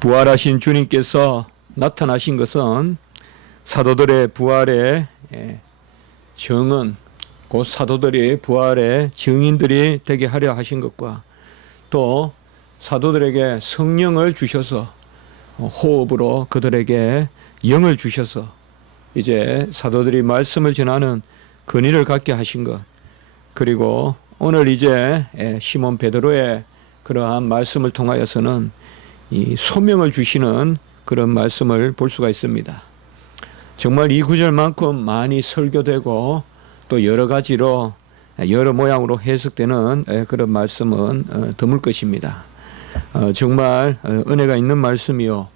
부활하신 주님께서 나타나신 것은 사도들의 부활의 증언, 곧 사도들이 부활의 증인들이 되게 하려 하신 것과 또 사도들에게 성령을 주셔서 호흡으로 그들에게 영을 주셔서 이제 사도들이 말씀을 전하는 권위를 갖게 하신 것, 그리고 오늘 이제 시몬 베드로의 그러한 말씀을 통하여서는 이 소명을 주시는 그런 말씀을 볼 수가 있습니다. 정말 이 구절만큼 많이 설교되고 또 여러 가지로 여러 모양으로 해석되는 그런 말씀은 드물 것입니다. 정말 은혜가 있는 말씀이요,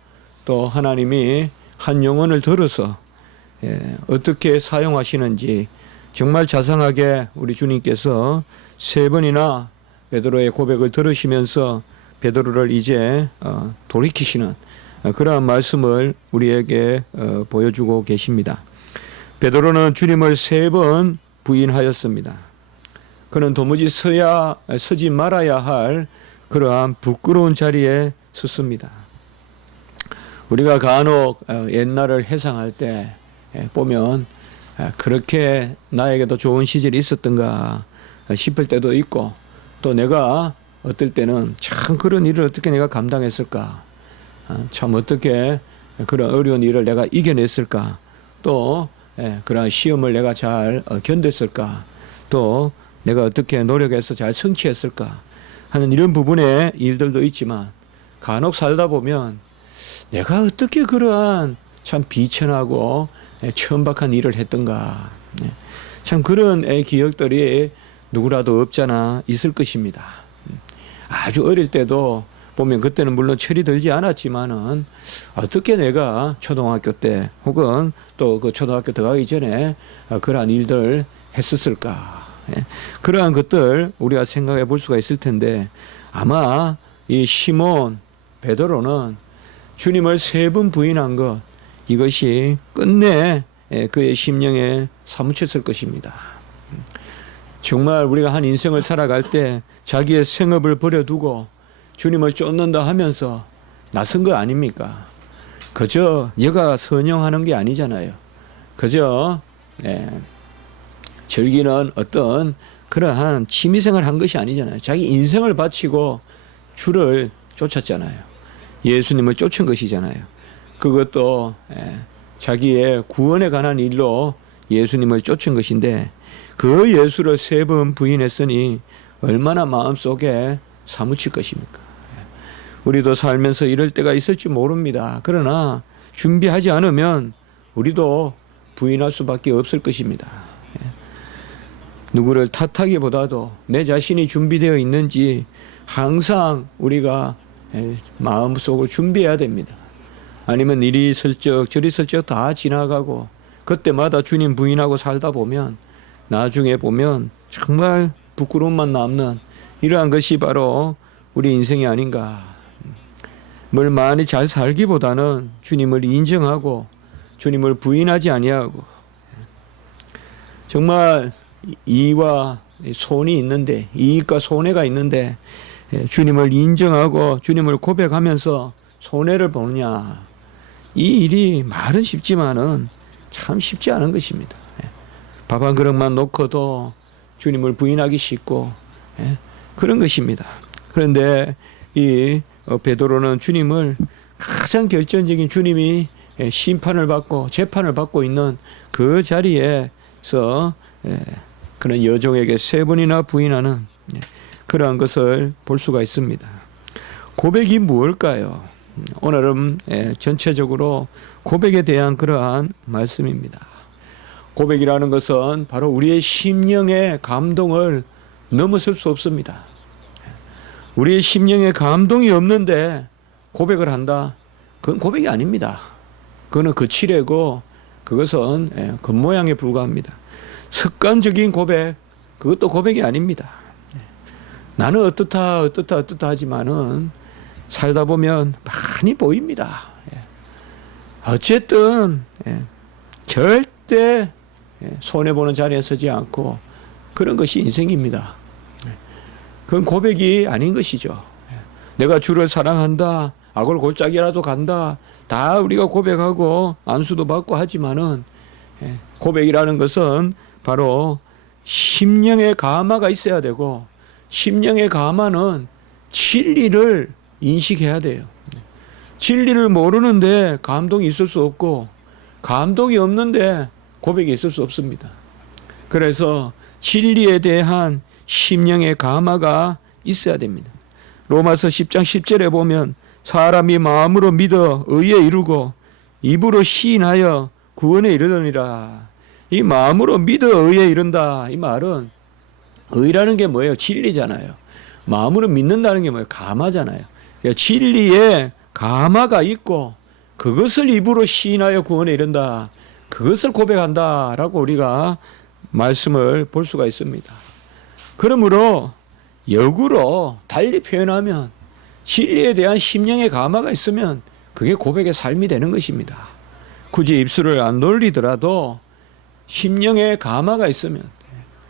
또 하나님이 한 영혼을 들어서 어떻게 사용하시는지 정말 자상하게 우리 주님께서 3번이나 베드로의 고백을 들으시면서 베드로를 이제 돌이키시는 그러한 말씀을 우리에게 보여주고 계십니다. 베드로는 주님을 3번 부인하였습니다. 그는 도무지 서지 말아야 할 그러한 부끄러운 자리에 섰습니다. 우리가 간혹 옛날을 회상할 때 보면 그렇게 나에게도 좋은 시절이 있었던가 싶을 때도 있고, 또 내가 어떨 때는 참 그런 일을 어떻게 내가 감당했을까, 참 어떻게 그런 어려운 일을 내가 이겨냈을까, 또 그런 시험을 내가 잘 견뎠을까, 또 내가 어떻게 노력해서 잘 성취했을까 하는 이런 부분의 일들도 있지만, 간혹 살다 보면 내가 어떻게 그러한 참 비천하고 천박한 일을 했던가, 참 그런 기억들이 누구라도 없잖아 있을 것입니다. 아주 어릴 때도 보면 그때는 물론 철이 들지 않았지만은 어떻게 내가 초등학교 때 혹은 또 그 초등학교 들어가기 전에 그러한 일들 했었을까, 그러한 것들 우리가 생각해 볼 수가 있을 텐데, 아마 이 시몬 베드로는 주님을 3번 부인한 것, 이것이 끝내 그의 심령에 사무쳤을 것입니다. 정말 우리가 한 인생을 살아갈 때 자기의 생업을 버려두고 주님을 쫓는다 하면서 나선 거 아닙니까? 그저 여가 선영하는 게 아니잖아요. 그저 즐기는 어떤 그러한 취미생활을 한 것이 아니잖아요. 자기 인생을 바치고 주를 쫓았잖아요. 예수님을 쫓은 것이잖아요. 그것도 자기의 구원에 관한 일로 예수님을 쫓은 것인데, 그 예수를 3번 부인했으니 얼마나 마음속에 사무칠 것입니까? 우리도 살면서 이럴 때가 있을지 모릅니다. 그러나 준비하지 않으면 우리도 부인할 수밖에 없을 것입니다. 누구를 탓하기보다도 내 자신이 준비되어 있는지 항상 우리가 마음속으로 준비해야 됩니다. 아니면 이리 슬쩍 저리 슬쩍 다 지나가고 그때마다 주님 부인하고 살다 보면 나중에 보면 정말 부끄러움만 남는 이러한 것이 바로 우리 인생이 아닌가. 뭘 많이 잘 살기보다는 주님을 인정하고 주님을 부인하지 아니하고, 정말 이와 손이 있는데, 이익과 손해가 있는데 주님을 인정하고 주님을 고백하면서 손해를 보느냐, 이 일이 말은 쉽지만은 참 쉽지 않은 것입니다. 밥 한 그릇만 놓고도 주님을 부인하기 쉽고 그런 것입니다. 그런데 이 베드로는 주님을 가장 결정적인, 주님이 심판을 받고 재판을 받고 있는 그 자리에서 그런 여종에게 3번이나 부인하는 그러한 것을 볼 수가 있습니다. 고백이 무엇일까요? 오늘은 전체적으로 고백에 대한 그러한 말씀입니다. 고백이라는 것은 바로 우리의 심령의 감동을 넘어설 수 없습니다. 우리의 심령에 감동이 없는데 고백을 한다? 그건 고백이 아닙니다. 그거는 거칠고 그것은 겉모양에 불과합니다. 습관적인 고백, 그것도 고백이 아닙니다. 나는 어떻다 하지만은 살다 보면 많이 보입니다. 어쨌든 절대 손해보는 자리에 서지 않고 그런 것이 인생입니다. 그건 고백이 아닌 것이죠. 내가 주를 사랑한다, 악을 골짜기라도 간다. 다 우리가 고백하고 안수도 받고 하지만은 고백이라는 것은 바로 심령의 감화가 있어야 되고, 심령의 감화는 진리를 인식해야 돼요. 진리를 모르는데 감동이 있을 수 없고, 감동이 없는데 고백이 있을 수 없습니다. 그래서 진리에 대한 심령의 감화가 있어야 됩니다. 로마서 10장 10절에 보면 사람이 마음으로 믿어 의에 이르고 입으로 시인하여 구원에 이르느니라. 이 마음으로 믿어 의에 이른다. 이 말은 의라는 게 뭐예요? 진리잖아요. 마음으로 믿는다는 게 뭐예요? 감화잖아요. 그러니까 진리에 감화가 있고 그것을 입으로 시인하여 구원에 이른다. 그것을 고백한다라고 우리가 말씀을 볼 수가 있습니다. 그러므로 역으로 달리 표현하면 진리에 대한 심령의 감화가 있으면 그게 고백의 삶이 되는 것입니다. 굳이 입술을 안 돌리더라도 심령의 감화가 있으면,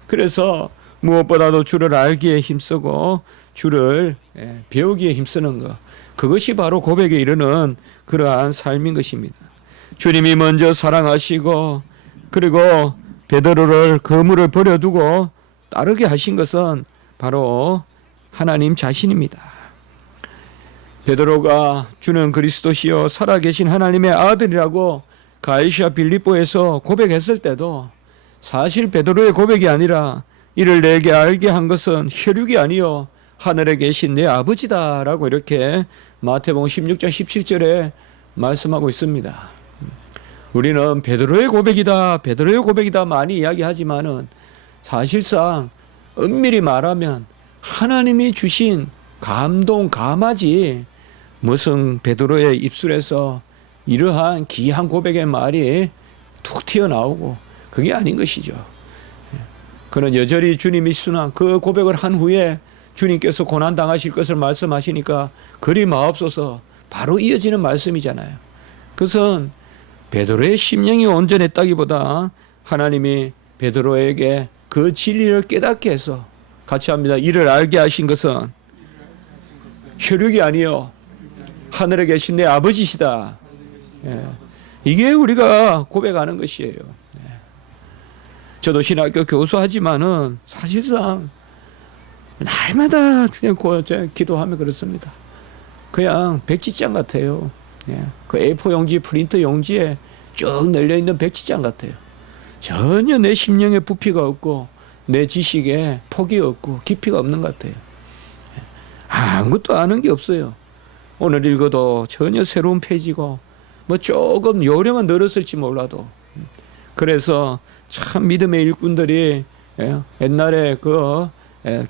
그래서 무엇보다도 주를 알기에 힘쓰고 주를 배우기에 힘쓰는 것, 그것이 바로 고백에 이르는 그러한 삶인 것입니다. 주님이 먼저 사랑하시고 그리고 베드로를 그물을 버려두고 따르게 하신 것은 바로 하나님 자신입니다. 베드로가 주는 그리스도시요 살아계신 하나님의 아들이라고 가이사 빌립보에서 고백했을 때도 사실 베드로의 고백이 아니라 이를 내게 알게 한 것은 혈육이 아니요 하늘에 계신 내 아버지다라고 이렇게 마태복음 16장 17절에 말씀하고 있습니다. 우리는 베드로의 고백이다 많이 이야기하지만은 사실상 엄밀히 말하면 하나님이 주신 감동, 감화지 무슨 베드로의 입술에서 이러한 귀한 고백의 말이 툭 튀어나오고 그게 아닌 것이죠. 그는 여전히 주님이 순한 그 고백을 한 후에 주님께서 고난당하실 것을 말씀하시니까 그리 마옵소서 바로 이어지는 말씀이잖아요. 그것은 베드로의 심령이 온전했다기보다 하나님이 베드로에게 그 진리를 깨닫게 해서, 같이 합니다. 이를 알게 하신 것은 혈육이 아니요 하늘에 계신 내 아버지시다. 이게 우리가 고백하는 것이에요. 저도 신학교 교수하지만은 사실상 날마다 그냥 기도하며 그렇습니다. 그냥 백지장 같아요. 그 A4 용지, 프린터 용지에 쭉 널려있는 백지장 같아요. 전혀 내 심령에 부피가 없고 내 지식에 폭이 없고 깊이가 없는 것 같아요. 아무것도 아는 게 없어요. 오늘 읽어도 전혀 새로운 페이지고 뭐 조금 요령은 늘었을지 몰라도. 그래서 참 믿음의 일꾼들이 옛날에 그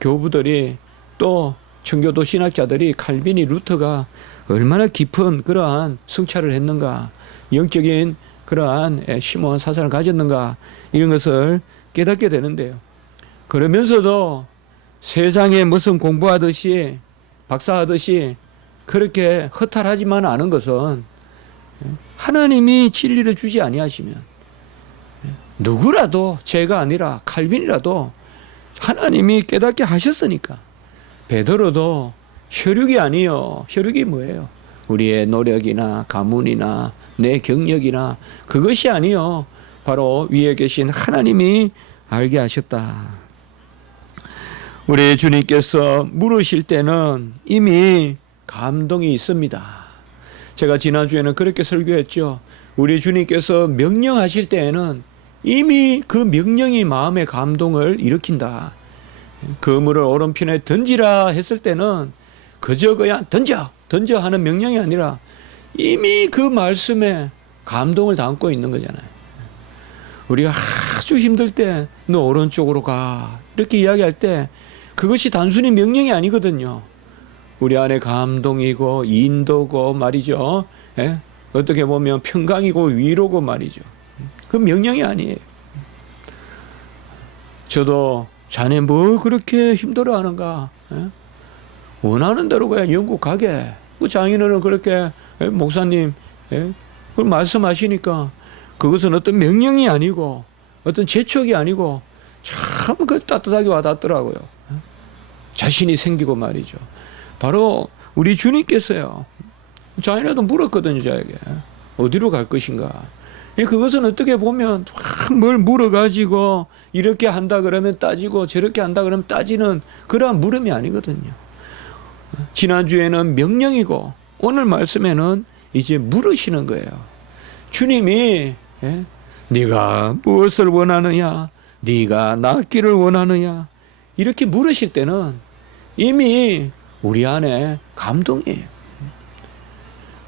교부들이 또 청교도 신학자들이 칼빈이 루터가 얼마나 깊은 그러한 성찰을 했는가, 영적인 그러한 심오한 사상을 가졌는가, 이런 것을 깨닫게 되는데요. 그러면서도 세상에 무슨 공부하듯이 박사하듯이 그렇게 허탈하지만 않은 것은 하나님이 진리를 주지 아니하시면 누구라도, 제가 아니라 칼빈이라도 하나님이 깨닫게 하셨으니까. 베드로도 혈육이 아니요. 혈육이 뭐예요? 우리의 노력이나 가문이나 내 경력이나 그것이 아니요. 바로 위에 계신 하나님이 알게 하셨다. 우리 주님께서 물으실 때는 이미 감동이 있습니다. 제가 지난주에는 그렇게 설교했죠. 우리 주님께서 명령하실 때에는 이미 그 명령이 마음의 감동을 일으킨다. 그물을 오른편에 던지라 했을 때는 그저 그냥 던져 하는 명령이 아니라 이미 그 말씀에 감동을 담고 있는 거잖아요. 우리가 아주 힘들 때 너 오른쪽으로 가 이렇게 이야기할 때 그것이 단순히 명령이 아니거든요. 우리 안에 감동이고 인도고 말이죠. 어떻게 보면 평강이고 위로고 말이죠. 그 명령이 아니에요. 저도 자네 뭐 그렇게 힘들어하는가? 원하는 대로 그냥 영국 가게. 그 장인어른 그렇게 목사님 그걸 말씀하시니까 그것은 어떤 명령이 아니고 어떤 재촉이 아니고 참 그 따뜻하게 와닿더라고요. 자신이 생기고 말이죠. 바로 우리 주님께서요. 자기네도 물었거든요. 자에게 어디로 갈 것인가. 그것은 어떻게 보면 뭘 물어가지고 이렇게 한다 그러면 따지고 저렇게 한다 그러면 따지는 그러한 물음이 아니거든요. 지난주에는 명령이고 오늘 말씀에는 이제 물으시는 거예요. 주님이 네가 무엇을 원하느냐, 네가 낫기를 원하느냐, 이렇게 물으실 때는 이미 우리 안에 감동이에요.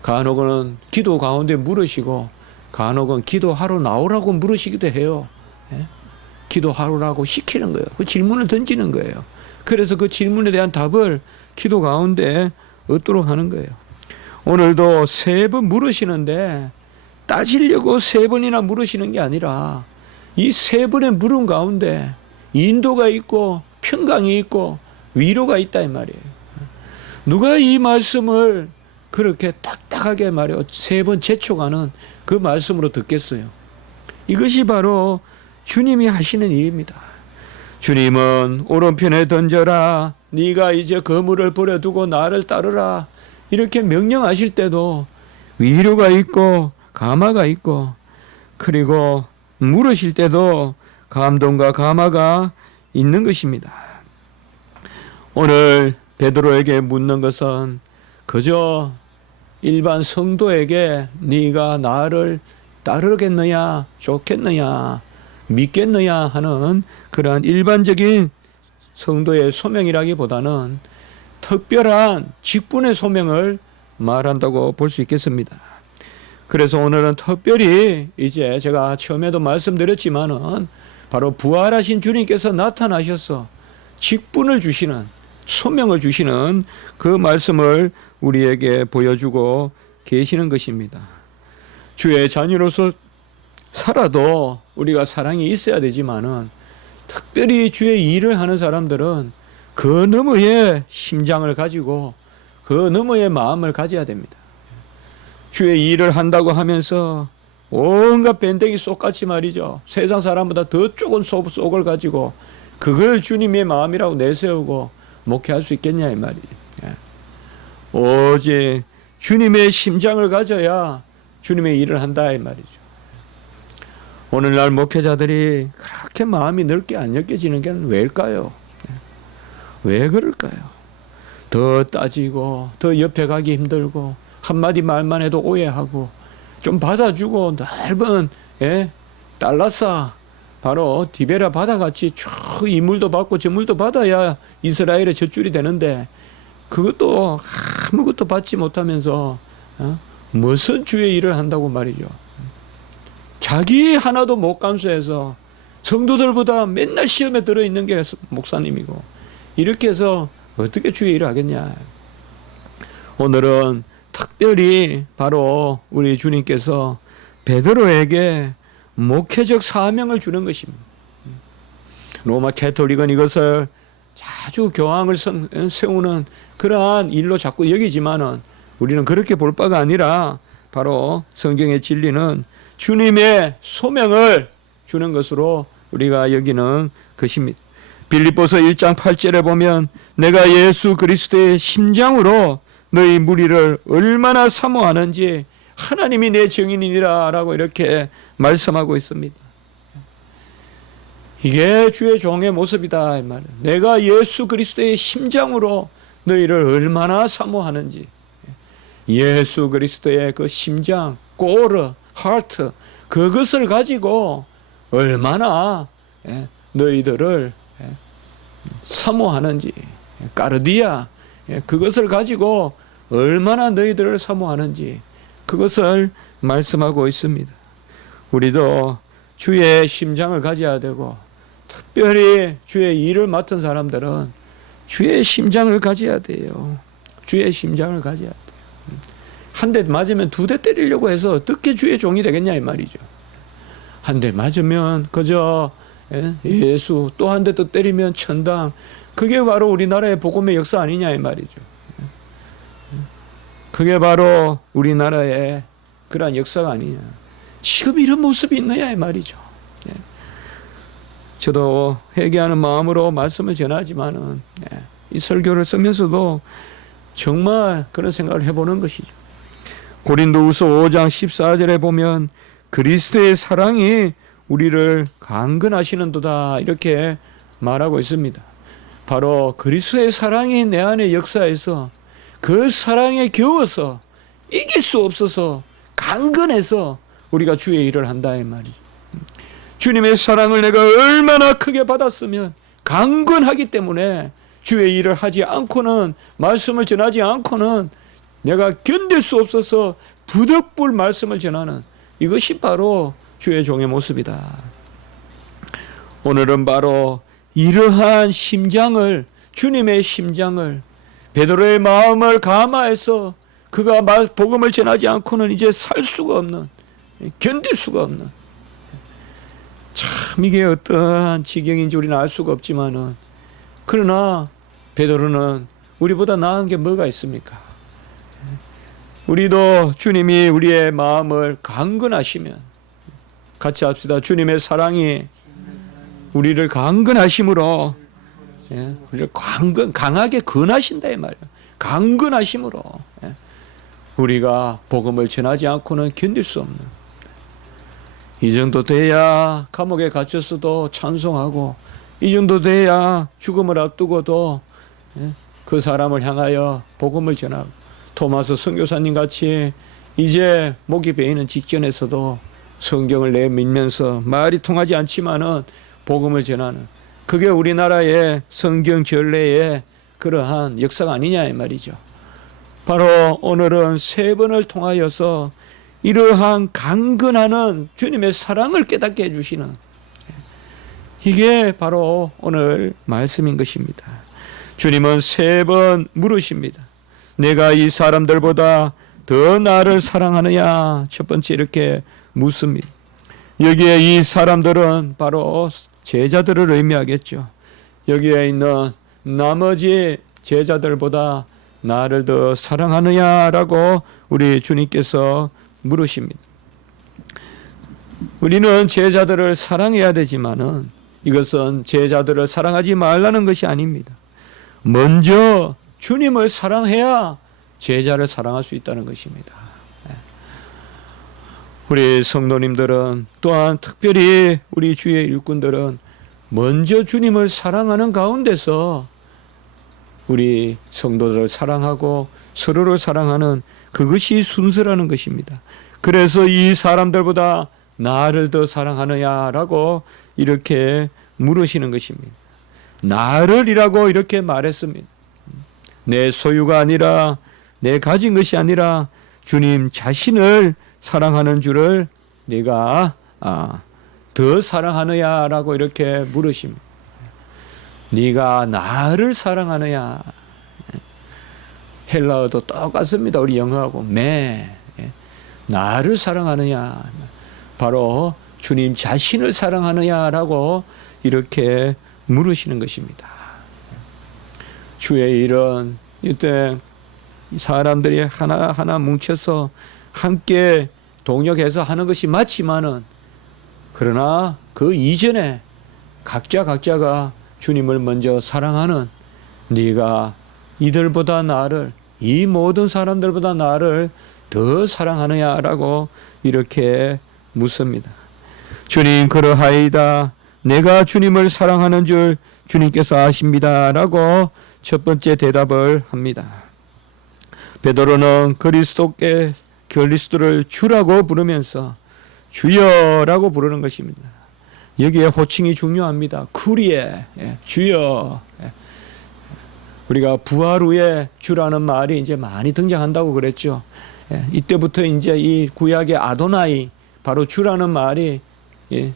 간혹은 기도 가운데 물으시고 간혹은 기도하러 나오라고 물으시기도 해요. 기도하라고 시키는 거예요. 그 질문을 던지는 거예요. 그래서 그 질문에 대한 답을 기도 가운데 얻도록 하는 거예요. 오늘도 3번 물으시는데 따지려고 3번이나 물으시는 게 아니라 이 3번의 물음 가운데 인도가 있고 평강이 있고 위로가 있다 이 말이에요. 누가 이 말씀을 그렇게 딱딱하게 말해요. 3번 재촉하는 그 말씀으로 듣겠어요. 이것이 바로 주님이 하시는 일입니다. 주님은 오른편에 던져라. 네가 이제 거물을 버려두고 나를 따르라. 이렇게 명령하실 때도 위로가 있고 감화가 있고, 그리고 물으실 때도 감동과 감화가 있는 것입니다. 오늘 베드로에게 묻는 것은 그저 일반 성도에게 네가 나를 따르겠느냐, 좋겠느냐, 믿겠느냐 하는 그러한 일반적인 성도의 소명이라기보다는 특별한 직분의 소명을 말한다고 볼 수 있겠습니다. 그래서 오늘은 특별히 이제 제가 처음에도 말씀드렸지만은 바로 부활하신 주님께서 나타나셔서 직분을 주시는, 소명을 주시는 그 말씀을 우리에게 보여주고 계시는 것입니다. 주의 자녀로서 살아도 우리가 사랑이 있어야 되지만은 특별히 주의 일을 하는 사람들은 그 너머의 심장을 가지고 그 너머의 마음을 가져야 됩니다. 주의 일을 한다고 하면서 온갖 밴댕이 쏙같이 말이죠. 세상 사람보다 더 좁은 속을 가지고 그걸 주님의 마음이라고 내세우고 목회할 수 있겠냐 이 말이죠. 오직 주님의 심장을 가져야 주님의 일을 한다 이 말이죠. 오늘날 목회자들이 그렇게 마음이 넓게 안 엮여지는 게 왜일까요? 왜 그럴까요? 더 따지고 더 옆에 가기 힘들고 한마디 말만 해도 오해하고 좀 받아주고 넓은 달라사 바로 디베라 바다같이 쭉 이 물도 받고 저 물도 받아야 이스라엘의 젖줄이 되는데 그것도 아무것도 받지 못하면서 무슨 주의 일을 한다고 말이죠. 자기 하나도 못 감수해서 성도들보다 맨날 시험에 들어있는 게 목사님이고 이렇게 해서 어떻게 주의 일을 하겠냐. 오늘은 특별히 바로 우리 주님께서 베드로에게 목회적 사명을 주는 것입니다. 로마 캐톨릭은 이것을 아주 교황을 세우는 그러한 일로 자꾸 여기지만은 우리는 그렇게 볼 바가 아니라 바로 성경의 진리는 주님의 소명을 주는 것으로 우리가 여기는 것입니다. 빌립보서 1장 8절에 보면 내가 예수 그리스도의 심장으로 너희 무리를 얼마나 사모하는지 하나님이 내 증인이니라 라고 이렇게 말씀하고 있습니다. 이게 주의 종의 모습이다 이 말이에요. 내가 예수 그리스도의 심장으로 너희를 얼마나 사모하는지. 예수 그리스도의 그 심장, 꼬르, 하트, 그것을 가지고 얼마나 너희들을 사모하는지. 까르디아, 그것을 가지고 얼마나 너희들을 사모하는지 그것을 말씀하고 있습니다. 우리도 주의 심장을 가져야 되고 특별히 주의 일을 맡은 사람들은 주의 심장을 가져야 돼요. 주의 심장을 가져야 돼요. 한 대 맞으면 2대 때리려고 해서 어떻게 주의 종이 되겠냐 이 말이죠. 한 대 맞으면 그저 예수, 또 한 대 또 때리면 천당. 그게 바로 우리나라의 복음의 역사 아니냐 이 말이죠. 그게 바로 우리나라의 그러한 역사가 아니냐. 지금 이런 모습이 있느냐 이 말이죠. 저도 회개하는 마음으로 말씀을 전하지만은 이 설교를 쓰면서도 정말 그런 생각을 해보는 것이죠. 고린도후서 5장 14절에 보면 그리스도의 사랑이 우리를 강건하시는도다 이렇게 말하고 있습니다. 바로 그리스도의 사랑이 내 안에 역사해서 그 사랑에 겨워서 이길 수 없어서 강건해서 우리가 주의 일을 한다 이 말이죠. 주님의 사랑을 내가 얼마나 크게 받았으면 강건하기 때문에 주의 일을 하지 않고는, 말씀을 전하지 않고는 내가 견딜 수 없어서 부득불 말씀을 전하는, 이것이 바로 주의 종의 모습이다. 오늘은 바로 이러한 심장을, 주님의 심장을, 베드로의 마음을 감화해서 그가 복음을 전하지 않고는 이제 살 수가 없는, 견딜 수가 없는, 참 이게 어떠한 지경인지 우리는 알 수가 없지만은, 그러나 베드로는 우리보다 나은 게 뭐가 있습니까? 우리도 주님이 우리의 마음을 강건하시면, 같이 합시다. 주님의 사랑이 우리를 강건하심으로, 우리를 강하게 건하신다 이 말이에요. 강건하심으로 우리가 복음을 전하지 않고는 견딜 수 없는, 이 정도 돼야 감옥에 갇혔어도 찬송하고, 이 정도 돼야 죽음을 앞두고도 그 사람을 향하여 복음을 전하고, 토마스 선교사님 같이 이제 목이 베이는 직전에서도 성경을 내밀면서 말이 통하지 않지만은 복음을 전하는, 그게 우리나라의 성경 전례의 그러한 역사가 아니냐 이 말이죠. 바로 오늘은 세 번을 통하여서 이러한 강건하는 주님의 사랑을 깨닫게 해주시는, 이게 바로 오늘 말씀인 것입니다. 주님은 세 번 물으십니다. 내가 이 사람들보다 더 나를 사랑하느냐? 첫 번째 이렇게 묻습니다. 여기에 이 사람들은 바로 제자들을 의미하겠죠. 여기에 있는 나머지 제자들보다 나를 더 사랑하느냐라고 우리 주님께서 물으십니다. 우리는 제자들을 사랑해야 되지만은 이것은 제자들을 사랑하지 말라는 것이 아닙니다. 먼저 주님을 사랑해야 제자를 사랑할 수 있다는 것입니다. 우리 성도님들은, 또한 특별히 우리 주의 일꾼들은 먼저 주님을 사랑하는 가운데서 우리 성도들을 사랑하고 서로를 사랑하는, 그것이 순서라는 것입니다. 그래서 이 사람들보다 나를 더 사랑하느냐라고 이렇게 물으시는 것입니다. 나를이라고 이렇게 말했습니다. 내 소유가 아니라, 내 가진 것이 아니라 주님 자신을 사랑하는 줄을 네가 더 사랑하느냐라고 이렇게 물으십니다. 네가 나를 사랑하느냐. 헬라어도 똑같습니다. 우리 영어하고 나를 사랑하느냐, 바로 주님 자신을 사랑하느냐라고 이렇게 물으시는 것입니다. 주의 일은 이때 사람들이 하나하나 뭉쳐서 함께 동역해서 하는 것이 맞지만은, 그러나 그 이전에 각자가 주님을 먼저 사랑하는, 네가 이들보다 나를, 이 모든 사람들보다 나를 더 사랑하느냐라고 이렇게 묻습니다. 주님 그러하이다. 내가 주님을 사랑하는 줄 주님께서 아십니다라고 첫 번째 대답을 합니다. 베드로는 그리스도를 주라고 부르면서 주여라고 부르는 것입니다. 여기에 호칭이 중요합니다. 쿠리에, 주여. 우리가 부활 후에 주라는 말이 이제 많이 등장한다고 그랬죠. 이때부터 이제 이 구약의 아도나이, 바로 주라는 말이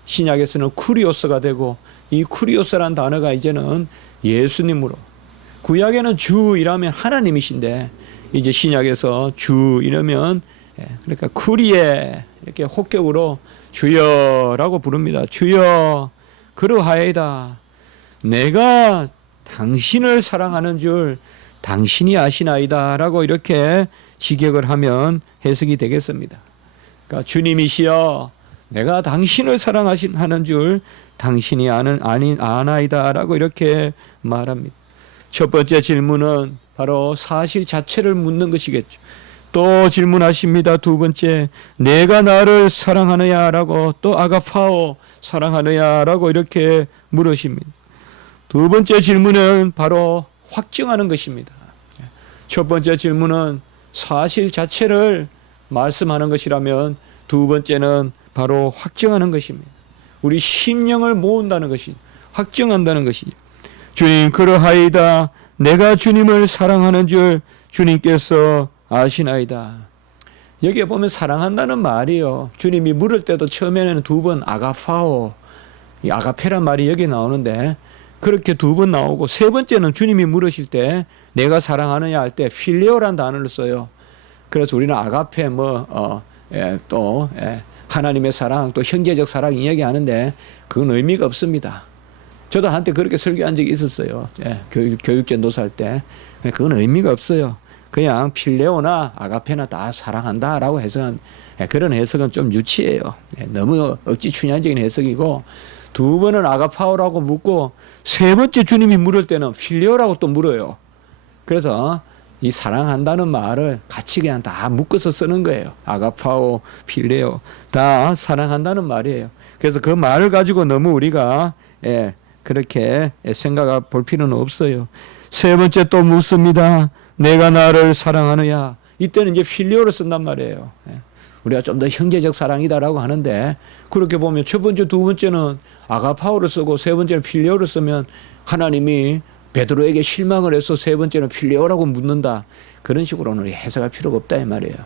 신약에서는 쿠리오스가 되고, 이 쿠리오스라는 단어가 이제는 예수님으로, 구약에는 주 이라면 하나님이신데 이제 신약에서 주 이러면, 그러니까 쿠리에 이렇게 혹격으로 주여라고 부릅니다. 주여 그러하이다. 내가 당신을 사랑하는 줄 당신이 아시나이다 라고 이렇게 직역을 하면 해석이 되겠습니다. 그러니까 주님이시여, 내가 당신을 사랑하는 줄 당신이 아나이다 라고 이렇게 말합니다. 첫 번째 질문은 바로 사실 자체를 묻는 것이겠죠. 또 질문하십니다. 두 번째, 내가 나를 사랑하느냐라고, 또 아가파오 사랑하느냐라고 이렇게 물으십니다. 두 번째 질문은 바로 확증하는 것입니다. 첫 번째 질문은 사실 자체를 말씀하는 것이라면, 두 번째는 바로 확증하는 것입니다. 우리 심령을 모은다는 것이, 확증한다는 것이죠. 주님, 그러하이다. 내가 주님을 사랑하는 줄 주님께서 아시나이다. 여기에 보면 사랑한다는 말이요, 주님이 물을 때도 처음에는 두 번 아가파오, 이 아가페란 말이 여기 나오는데 그렇게 두 번 나오고, 세 번째는 주님이 물으실 때 내가 사랑하느냐 할 때 필레오란 단어를 써요. 그래서 우리는 아가페 또 하나님의 사랑, 또 형제적 사랑 이야기하는데 그건 의미가 없습니다. 저도 한때 그렇게 설교한 적이 있었어요. 교육전도사 할 때. 그건 의미가 없어요. 그냥 필레오나 아가페나 다 사랑한다라고 해석한, 그런 해석은 좀 유치해요. 너무 억지 춘향적인 해석이고, 두 번은 아가파오라고 묻고 세 번째 주님이 물을 때는 필레오라고 또 물어요. 그래서 이 사랑한다는 말을 같이 그냥 다 묶어서 쓰는 거예요. 아가파오, 필레오 다 사랑한다는 말이에요. 그래서 그 말을 가지고 너무 우리가 그렇게 생각해 볼 필요는 없어요. 세 번째 또 묻습니다. 내가 나를 사랑하느냐. 이때는 이제 필레오를 쓴단 말이에요. 우리가 좀 더 형제적 사랑이다라고 하는데, 그렇게 보면 첫 번째, 두 번째는 아가파오를 쓰고 세 번째는 필레오를 쓰면 하나님이 베드로에게 실망을 해서 세 번째는 필레오라고 묻는다. 그런 식으로는 해석할 필요가 없다 이 말이에요.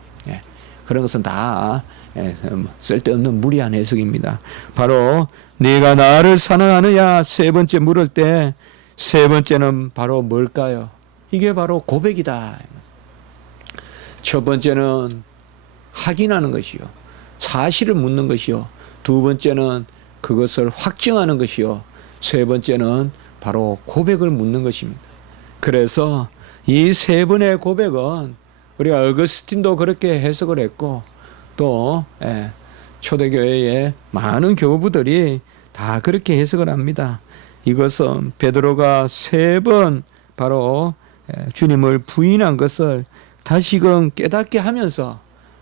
그런 것은 다 쓸데없는 무리한 해석입니다. 바로 네가 나를 사랑하느냐 세 번째 물을 때, 세 번째는 바로 뭘까요? 이게 바로 고백이다. 첫 번째는 확인하는 것이요, 사실을 묻는 것이요, 두 번째는 그것을 확증하는 것이요, 세 번째는 바로 고백을 묻는 것입니다. 그래서 이 세 번의 고백은 우리가 어거스틴도 그렇게 해석을 했고, 또 초대교회의 많은 교부들이 다 그렇게 해석을 합니다. 이것은 베드로가 세 번 바로 주님을 부인한 것을 다시금 깨닫게 하면서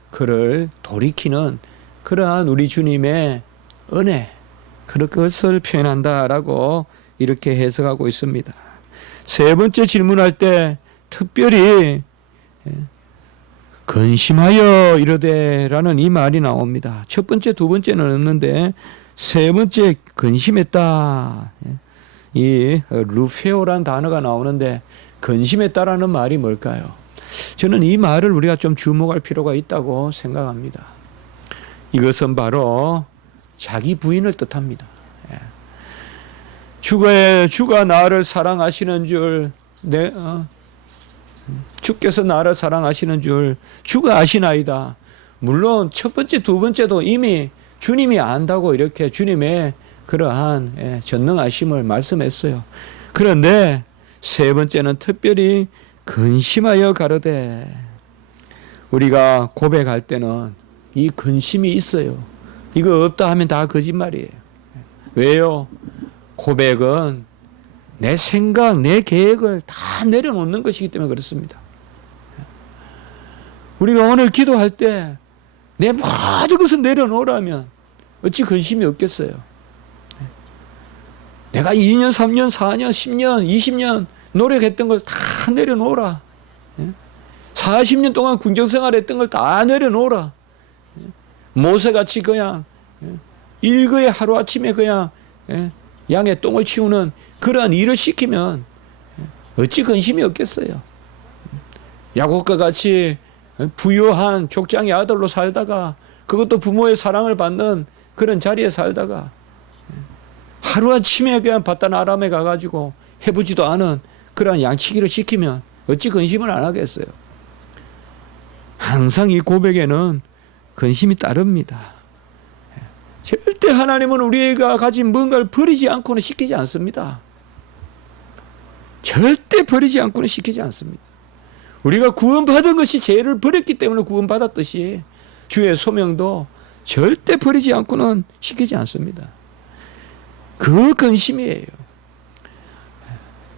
그를 돌이키는 그러한 우리 주님의 은혜, 그것을 표현한다라고 이렇게 해석하고 있습니다. 세 번째 질문할 때 특별히 근심하여 이르되라는 이 말이 나옵니다. 첫 번째, 두 번째는 없는데 세 번째 근심했다. 이 루페오란 단어가 나오는데 근심했다라는 말이 뭘까요? 저는 이 말을 우리가 좀 주목할 필요가 있다고 생각합니다. 이것은 바로 자기 부인을 뜻합니다. 주가 나를 사랑하시는 줄, 주께서 나를 사랑하시는 줄 주가 아시나이다. 물론 첫 번째, 두 번째도 이미 주님이 안다고 이렇게 주님의 그러한 전능하심을 말씀했어요. 그런데 세 번째는 특별히 근심하여 가로되. 우리가 고백할 때는 이 근심이 있어요. 이거 없다 하면 다 거짓말이에요. 왜요? 고백은 내 생각, 내 계획을 다 내려놓는 것이기 때문에 그렇습니다. 우리가 오늘 기도할 때 내 모든 것을 내려놓으라면 어찌 근심이 없겠어요? 내가 2년, 3년, 4년, 10년, 20년 노력했던 걸 다 내려놓으라. 40년 동안 군정생활 했던 걸 다 내려놓으라. 모세같이 그냥 일거에 하루아침에 그냥 양의 똥을 치우는 그러한 일을 시키면 어찌 근심이 없겠어요? 야곱과 같이 부유한 족장의 아들로 살다가, 그것도 부모의 사랑을 받는 그런 자리에 살다가 하루아침에 그냥 바단 아람에 가가지고 해보지도 않은 그러한 양치기를 시키면 어찌 근심을 안 하겠어요? 항상 이 고백에는 근심이 따릅니다. 절대 하나님은 우리가 가진 뭔가를 버리지 않고는 시키지 않습니다. 절대 버리지 않고는 시키지 않습니다. 우리가 구원받은 것이 죄를 버렸기 때문에 구원받았듯이 주의 소명도 절대 버리지 않고는 시키지 않습니다. 그 근심이에요.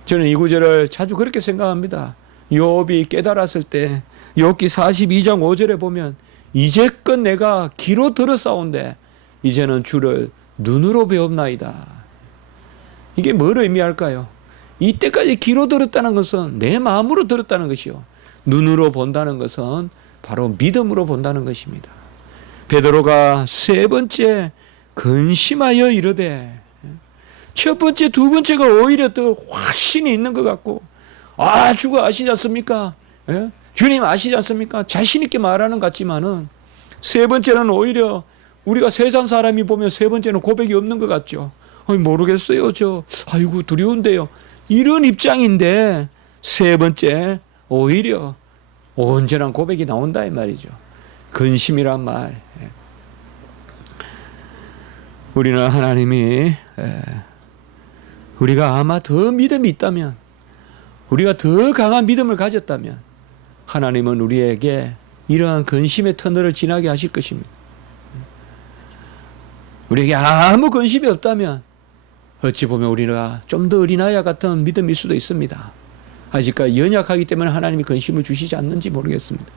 저는 이 구절을 자주 그렇게 생각합니다. 욥이 깨달았을 때 욥기 42장 5절에 보면 이제껏 내가 귀로 들었사온데 이제는 주를 눈으로 배웁나이다. 이게 뭘 의미할까요? 이때까지 귀로 들었다는 것은 내 마음으로 들었다는 것이요, 눈으로 본다는 것은 바로 믿음으로 본다는 것입니다. 베드로가 세 번째 근심하여 이르되, 첫 번째 두 번째가 오히려 더 확신이 있는 것 같고, 주가 아시지 않습니까? 예? 주님 아시지 않습니까? 자신 있게 말하는 것 같지만은 세 번째는 오히려 우리가 세상 사람이 보면 세 번째는 고백이 없는 것 같죠. 모르겠어요. 아이고 두려운데요. 이런 입장인데 세 번째 오히려 온전한 고백이 나온다 이 말이죠. 근심이란 말. 우리는 하나님이 우리가 아마 더 믿음이 있다면, 우리가 더 강한 믿음을 가졌다면 하나님은 우리에게 이러한 근심의 터널을 지나게 하실 것입니다. 우리에게 아무 근심이 없다면 어찌 보면 우리가 좀 더 어린아이와 같은 믿음일 수도 있습니다. 아직까지 연약하기 때문에 하나님이 근심을 주시지 않는지 모르겠습니다.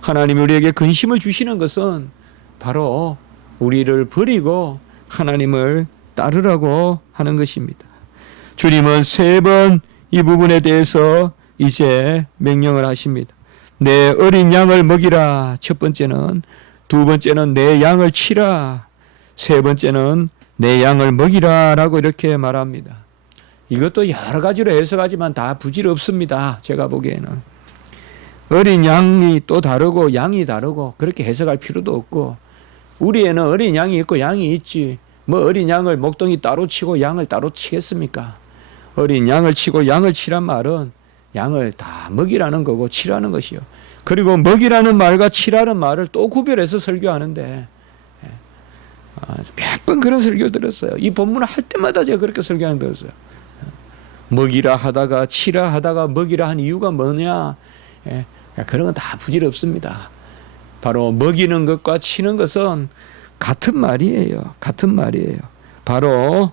하나님이 우리에게 근심을 주시는 것은 바로 우리를 버리고 하나님을 따르라고 하는 것입니다. 주님은 세 번 이 부분에 대해서 이제 명령을 하십니다. 내 어린 양을 먹이라. 첫 번째는. 두 번째는 내 양을 치라. 세 번째는 내 양을 먹이라 라고 이렇게 말합니다. 이것도 여러 가지로 해석하지만 다 부질없습니다. 제가 보기에는. 어린 양이 또 다르고 양이 다르고 그렇게 해석할 필요도 없고, 우리에는 어린 양이 있고 양이 있지, 뭐 어린 양을 목동이 따로 치고 양을 따로 치겠습니까? 어린 양을 치고 양을 치란 말은 양을 다 먹이라는 거고 치라는 것이요. 그리고 먹이라는 말과 치라는 말을 또 구별해서 설교하는데, 몇 번 그런 설교 들었어요. 이 본문을 할 때마다 제가 그렇게 설교하는 거 들었어요. 먹이라 하다가 치라 하다가 먹이라 한 이유가 뭐냐? 그런 건 다 부질없습니다. 바로 먹이는 것과 치는 것은 같은 말이에요. 같은 말이에요. 바로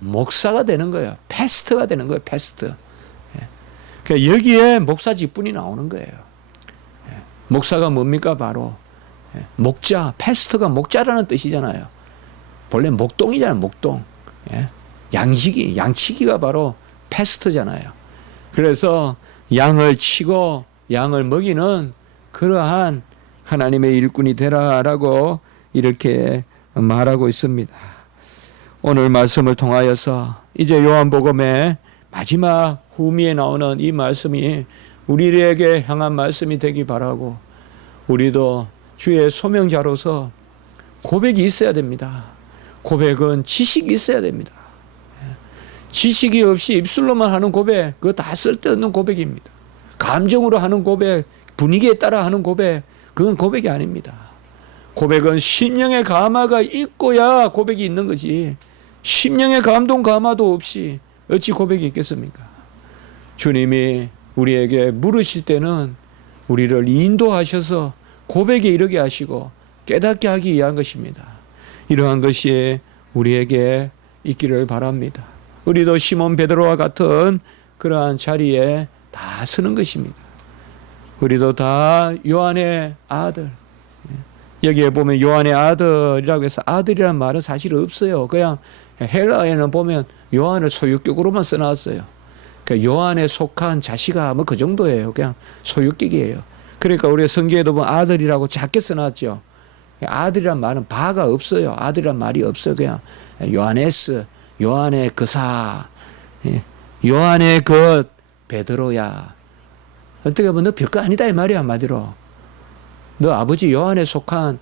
목사가 되는 거예요. 패스트가 되는 거예요. 패스트. 그러니까 여기에 목사직분이 나오는 거예요. 목사가 뭡니까? 바로 목자, 패스트가 목자라는 뜻이잖아요. 본래 목동이잖아요. 목동. 양치기가 바로 패스트잖아요. 그래서 양을 치고 양을 먹이는 그러한 하나님의 일꾼이 되라라고 이렇게 말하고 있습니다. 오늘 말씀을 통하여서 이제 요한복음의 마지막 후미에 나오는 이 말씀이 우리에게 향한 말씀이 되기 바라고, 우리도 주의 소명자로서 고백이 있어야 됩니다. 고백은 지식이 있어야 됩니다. 지식이 없이 입술로만 하는 고백, 그거 다 쓸데없는 고백입니다. 감정으로 하는 고백, 분위기에 따라 하는 고백, 그건 고백이 아닙니다. 고백은 심령의 감화가 있고야 고백이 있는 거지, 심령의 감동 감화도 없이 어찌 고백이 있겠습니까? 주님이 우리에게 물으실 때는 우리를 인도하셔서 고백에 이르게 하시고 깨닫게 하기 위한 것입니다. 이러한 것이 우리에게 있기를 바랍니다. 우리도 시몬 베드로와 같은 그러한 자리에 다 서는 것입니다. 우리도 다 요한의 아들, 여기에 보면 요한의 아들이라고 해서 아들이라는 말은 사실 없어요. 그냥 헬라어에는 보면 요한을 소유격으로만 써놨어요. 그러니까 요한에 속한 자식아 뭐 그 정도예요. 그냥 소유격이에요. 그러니까 우리가 성경에도 보면 아들이라고 작게 써놨죠. 아들이란 말은 바가 없어요. 아들이란 말이 없어요. 그냥 요하네스, 요한의 그사, 요한의 것, 베드로야. 어떻게 보면 너 별거 아니다 이 말이야. 한마디로 너 아버지 요한에 속한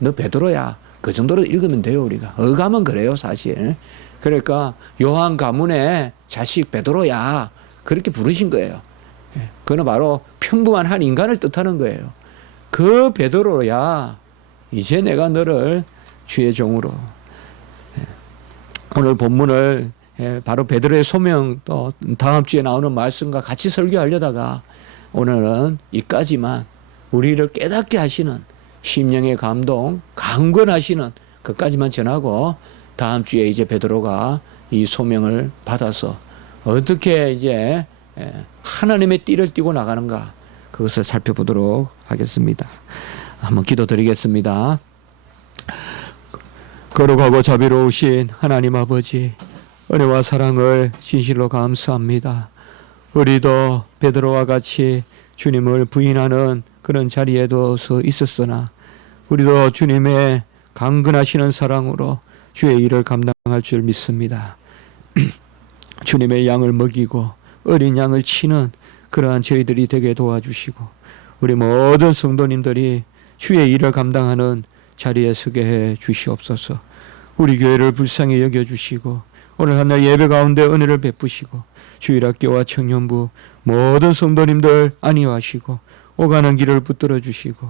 너 베드로야. 그 정도로 읽으면 돼요. 우리가 어감은 그래요 사실. 그러니까 요한 가문의 자식 베드로야 그렇게 부르신 거예요. 그는 바로 평범한 한 인간을 뜻하는 거예요. 그 베드로야 이제 내가 너를 주의 종으로. 오늘 본문을 바로 베드로의 소명, 또 다음 주에 나오는 말씀과 같이 설교하려다가 오늘은 이까지만 우리를 깨닫게 하시는 심령의 감동, 강권하시는 것까지만 전하고, 다음 주에 이제 베드로가 이 소명을 받아서 어떻게 이제 하나님의 띠를 띠고 나가는가, 그것을 살펴보도록 하겠습니다. 한번 기도드리겠습니다. 거룩하고 자비로우신 하나님 아버지, 은혜와 사랑을 진실로 감사합니다. 우리도 베드로와 같이 주님을 부인하는 그런 자리에도 서 있었으나 우리도 주님의 강건하시는 사랑으로 주의 일을 감당할 줄 믿습니다. 주님의 양을 먹이고 어린 양을 치는 그러한 저희들이 되게 도와주시고 우리 모든 성도님들이 주의 일을 감당하는 자리에 서게 해 주시옵소서. 우리 교회를 불쌍히 여겨주시고 오늘 한날 예배 가운데 은혜를 베푸시고 주일학교와 청년부 모든 성도님들 안위하시고 오가는 길을 붙들어 주시고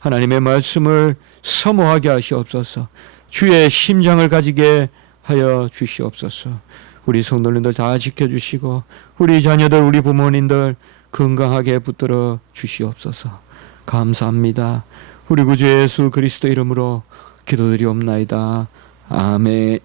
하나님의 말씀을 사모하게 하시옵소서. 주의 심장을 가지게 하여 주시옵소서. 우리 성도님들 다 지켜주시고 우리 자녀들 우리 부모님들 건강하게 붙들어 주시옵소서. 감사합니다. 우리 구주 예수 그리스도 이름으로 기도드리옵나이다. 아멘.